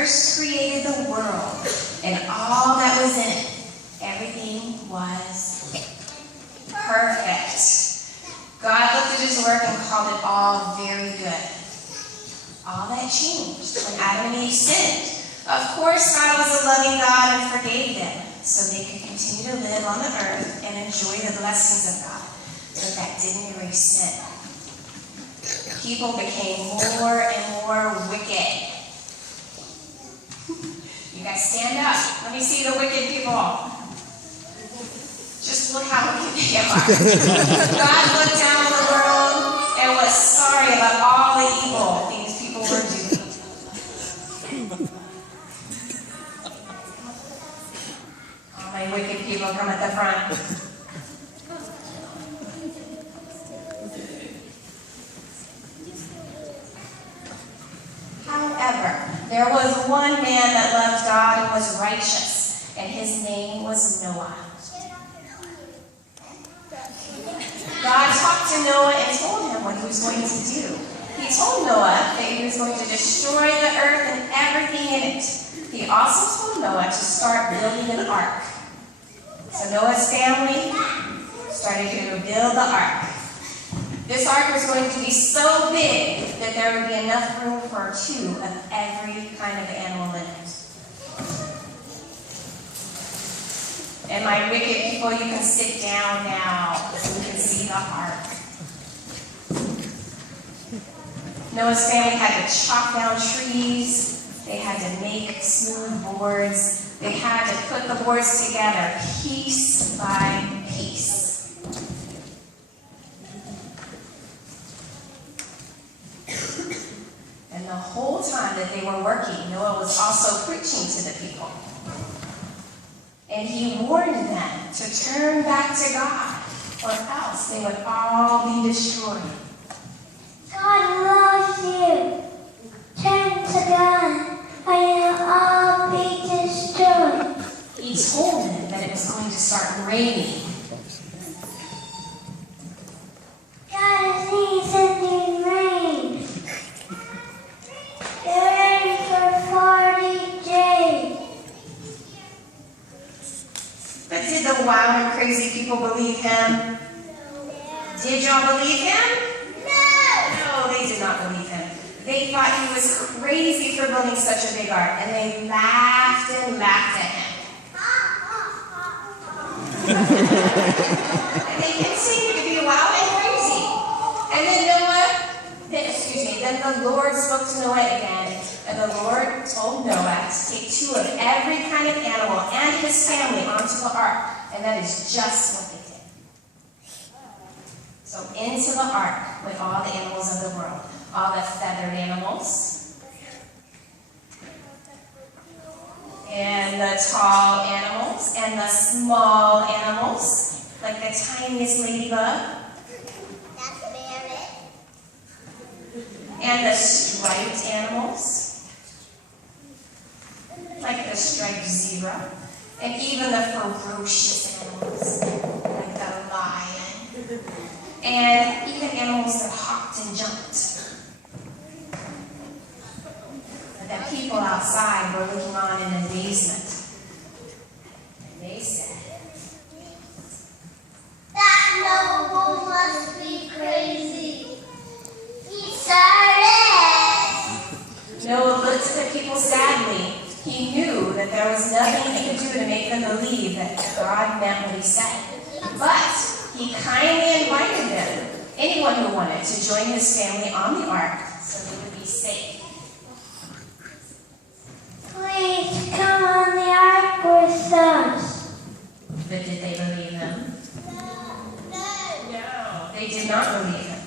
first created the world and all that was in it, everything was perfect. God looked at his work and called it all very good. All that changed when Adam and Eve sinned. Of course, God was a loving God and forgave them so they could continue to live on the earth and enjoy the blessings of God. But that didn't erase sin. People became more and more wicked. You guys stand up. Let me see the wicked people. Just look how wicked they are. God looked down on the world and was sorry about all the evil things people were doing. All my wicked people come at the front. However, there was one man that loved God and was righteous, and his name was Noah. God talked to Noah and told him what he was going to do. He told Noah that he was going to destroy the earth and everything in it. He also told Noah to start building an ark. So Noah's family started to build the ark. This ark was going to be so big that there would be enough room for 2 of every kind of animal in it. And my wicked people, you can sit down now so you can see the ark. Noah's family had to chop down trees. They had to make smooth boards. They had to put the boards together piece by piece. And the whole time that they were working, Noah was also preaching to the people. And he warned them to turn back to God, or else they would all be destroyed. God loves you. Turn to God, or you'll all be destroyed. He told them that it was going to start raining. God is sending rain. It rained for 40 days. But did the wild and crazy people believe him? Did y'all believe him? No, they did not believe him. They thought he was crazy for building such a big ark, and they laughed and laughed at him. And they continued to be wild and crazy. And then the Lord spoke to Noah again, and the Lord told Noah to take 2 of every kind of animal and his family onto the ark, and that is just what they did. So into the ark went all the animals of the world, all the feathered animals, and the tall animals, and the small animals, like the tiniest ladybug, and the striped animals, like the striped zebra, and even the ferocious animals, like the lion, and even animals that hopped and jumped. And the people outside were looking on in amazement. And they said, That noble must be crazy. He started. Noah looked at the people sadly. He knew that there was nothing he could do to make them believe that God meant what he said. But he kindly invited them, anyone who wanted, to join his family on the ark so they would be safe. Please come on the ark with us. But did they believe him? No, they did not believe him.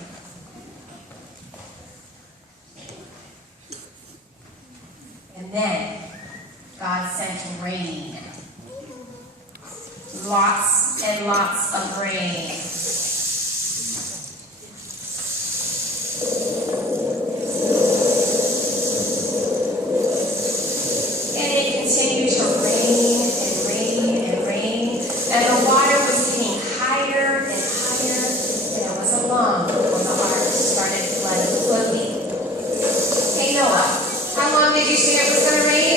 And then God sent rain. Lots and lots of rain. And it continued to rain and rain and rain. And the water was getting higher and higher. And it was long before the ark started flooding. Hey Noah, how long did you say it was going to rain?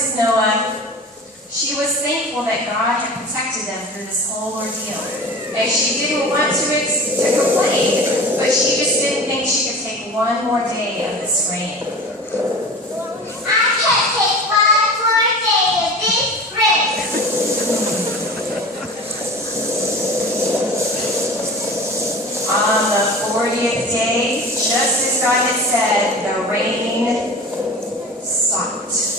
Mrs. Noah. She was thankful that God had protected them through this whole ordeal. And she didn't want to complain, but she just didn't think she could take one more day of this rain. I can't take one more day of this rain. On the 40th day, just as God had said, the rain stopped.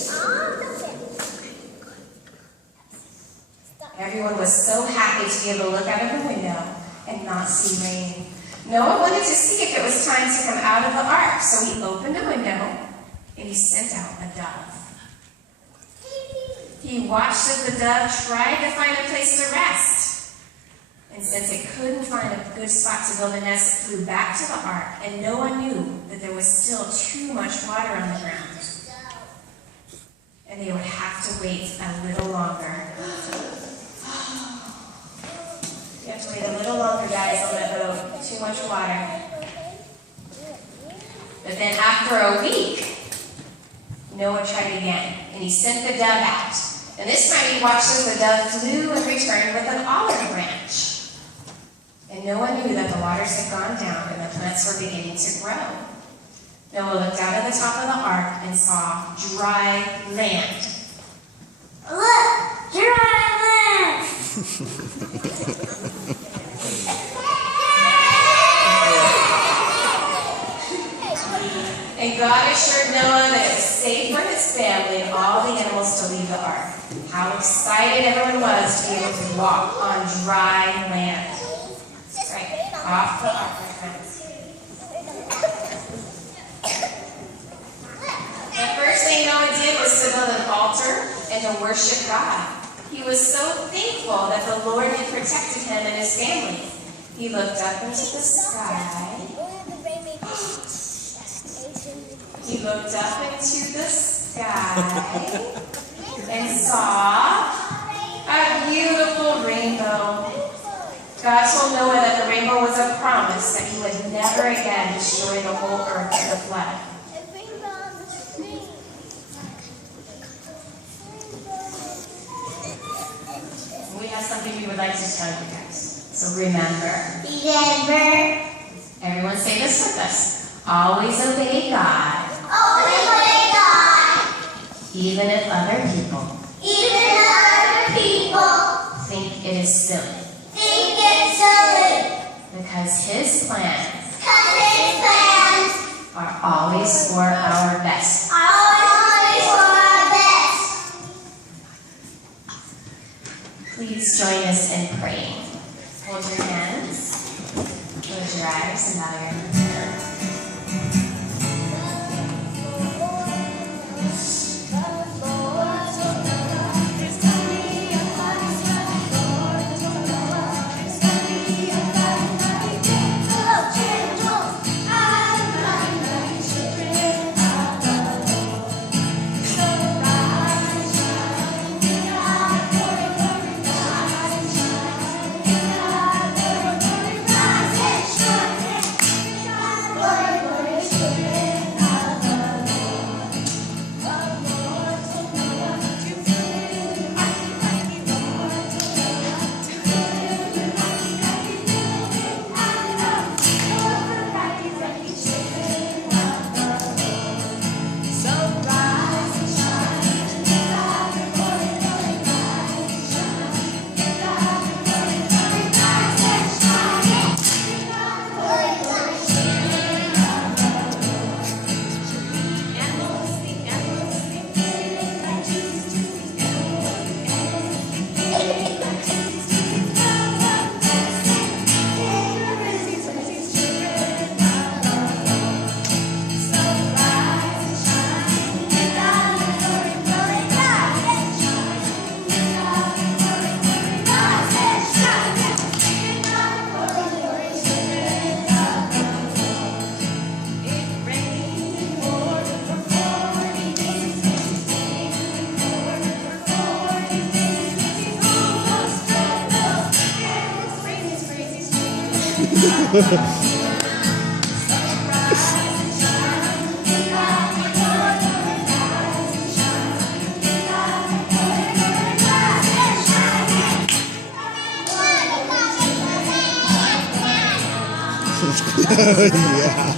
Everyone was so happy to be able to look out of the window and not see rain. Noah wanted to see if it was time to come out of the ark, so he opened a window and he sent out a dove. He watched as the dove tried to find a place to rest. And since it couldn't find a good spot to build a nest, it flew back to the ark, and Noah knew that there was still too much water on the ground. And they would have to wait a little longer. You have to wait a little longer, guys, on that boat. Too much water. But then after a week, Noah tried again, and he sent the dove out. And this time he watched as the dove flew and returned with an olive branch. And Noah knew that the waters had gone down and the plants were beginning to grow. Noah looked out at the top of the ark and saw dry land. Look, dry land. And God assured Noah that it was safe for his family and all the animals to leave the ark. How excited everyone was to be able to walk on dry land. Right, off the ark, my friends. The first thing Noah did was to build an altar and to worship God. He was so thankful that the Lord had protected him and his family. He looked up into the sky. He looked up into the sky and saw a beautiful rainbow. God told Noah that the rainbow was a promise that he would never again destroy the whole earth with a flood. We have something we would like to tell you guys. So remember. Everyone say this with us. Always obey God. Always obey God. Even if other people think it is silly. Because His plans are always for our best. Please join us in praying. Hold your hands, close your eyes, and bow your head. Yeah.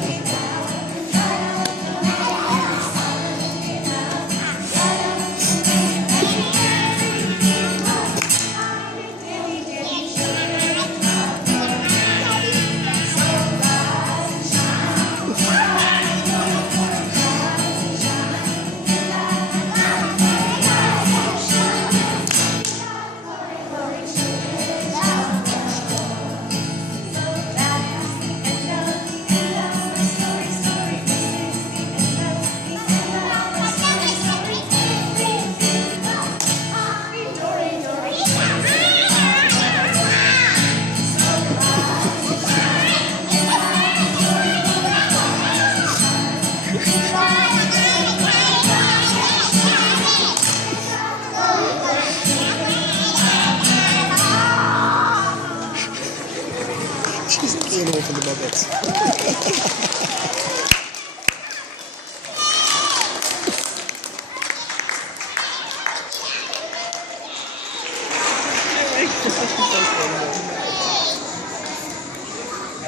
She's can't open the buckets. I like that.